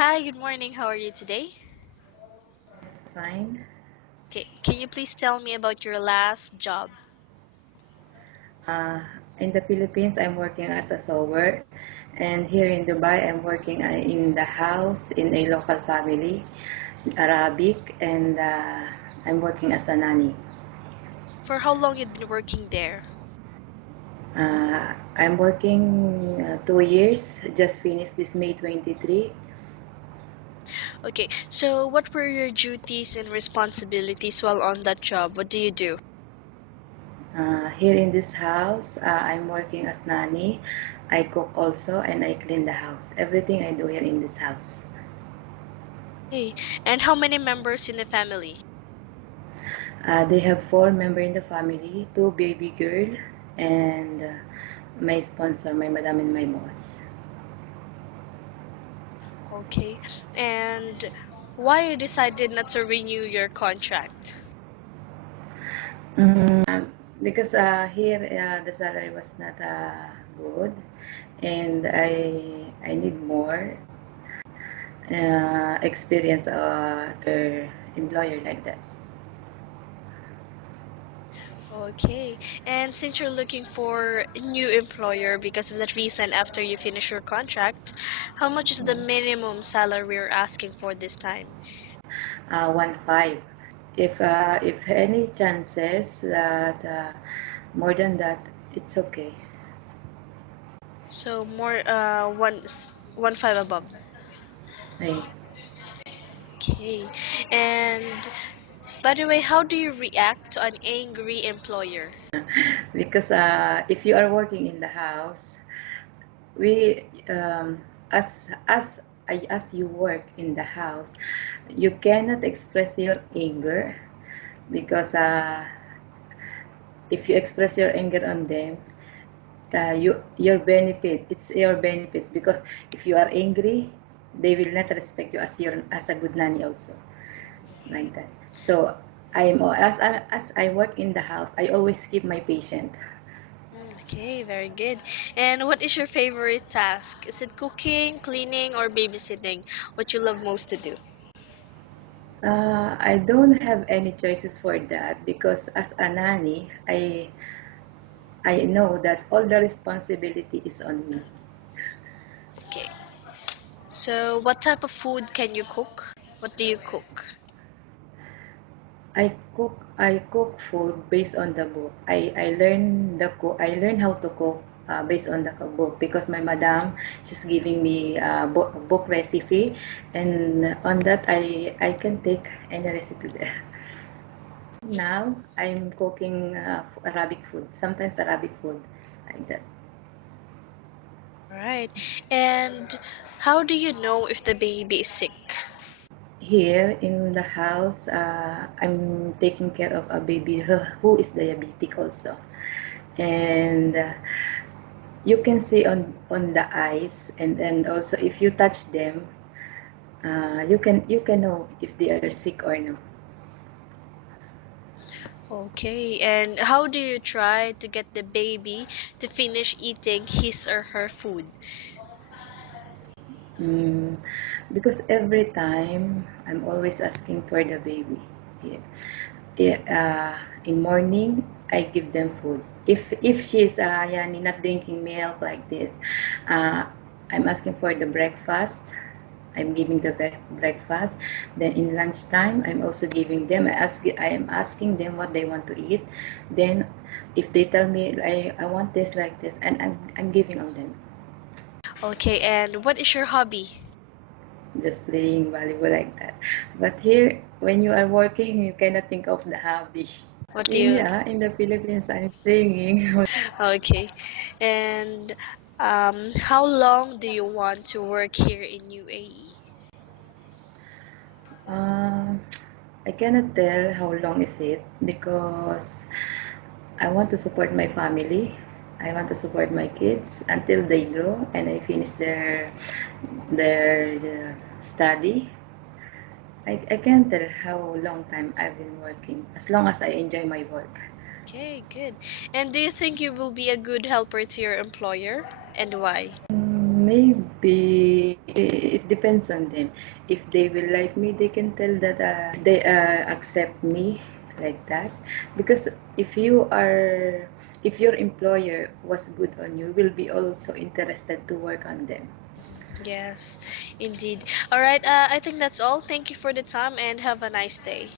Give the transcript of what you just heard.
Hi, good morning. How are you today? Fine. Okay, can you please tell me about your last job? Uh, in the Philippines, I'm working as a sewer, and here in Dubai, I'm working in the house in a local family, Arabic, and I'm working as a nanny. For how long you'd been working there? I'm working 2 years, just finished this May 23. Okay, so what were your duties and responsibilities while on that job? What do you do? Here in this house, I'm working as nanny. I cook also, and I clean the house. Everything I do here in this house. Hey, and how many members in the family? They have four members in the family, two baby girl, and my sponsor, my madam, and my boss. Okay, and why you decided not to renew your contract? Because here the salary was not good, and I need more experience to employer like that. Okay, and since you're looking for a new employer because of that reason after you finish your contract, how much is the minimum salary you're asking for this time? 1.5. If any chances that more than that, it's okay. So more one five above. Hey. Okay. And by the way, how do you react to an angry employer? Because if you are working in the house, we as you work in the house, you cannot express your anger because if you express your anger on them, your benefit, it's your benefits, because if you are angry, they will not respect you as a good nanny also, like that. So as I work in the house, I always keep my patient. Okay, very good. And what is your favorite task? Is it cooking, cleaning, or babysitting? What you love most to do? I don't have any choices for that because as a nanny, I know that all the responsibility is on me. Okay. So what type of food can you cook? What do you cook? I cook food based on the book. I learn how to cook based on the book because my madam, she's giving me book recipe, and on that I can take any recipe there. Now I'm cooking Arabic food, sometimes Arabic food, like that. All right. And how do you know if the baby is sick? Here in the house, I'm taking care of a baby who is diabetic also, and you can see on the eyes, and then also if you touch them, you can know if they are sick or no. Okay, and how do you try to get the baby to finish eating his or her food? Mm, because every time I'm always asking for the baby. Yeah. Yeah, in morning I give them food. If she's yani not drinking milk like this, uh, I'm asking for the breakfast. I'm giving the breakfast. Then in lunchtime, I'm also giving them. I am asking them what they want to eat. Then, if they tell me I want this like this, and I'm giving on them. Okay, and what is your hobby? Just playing volleyball like that. But here, when you are working, you cannot think of the hobby. What do you? Yeah, in the Philippines, I'm singing. Okay, and how long do you want to work here in UAE? Um, I cannot tell how long is it because I want to support my family. I want to support my kids until they grow and I finish their study. I can't tell how long time I've been working as long as I enjoy my work. Okay, good. And do you think you will be a good helper to your employer, and why? Maybe it depends on them. If they will like me, they can tell that they accept me like that. Because if you are, if your employer was good on you, will be also interested to work on them. Yes, indeed. All right, I think that's all. Thank you for the time and have a nice day.